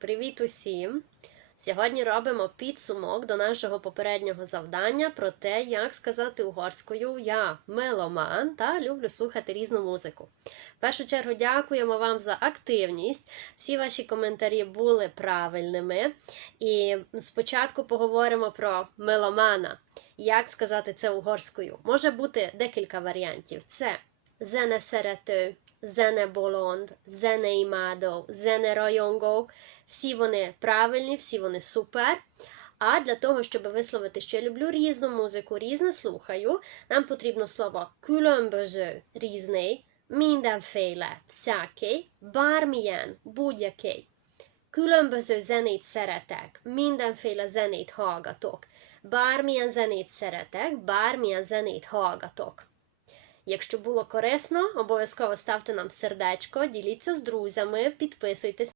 Привіт усім! Сьогодні робимо підсумок до нашого попереднього завдання про те, як сказати угорською я меломан та люблю слухати різну музику. В першу чергу дякуємо вам за активність. Всі ваші коментарі були правильними. І спочатку поговоримо про меломана. Як сказати це угорською? Може бути декілька варіантів. Це zeneszerető, zenebolond, zeneimádó, zenerajongó. Всі вони правильні, всі вони супер. А для того, щоб висловити, що я люблю різну музику, різне слухаю, нам потрібно слово különböző, різний, mindenféle, всякий, bármilyen, будь-який. Különböző zenét szeretek, mindenféle zenét hallgatok. Bármilyen zenét szeretek, bármilyen zenét hallgatok. Якщо було корисно, обов'язково ставте нам сердечко, діліться з друзями, підписуйтесь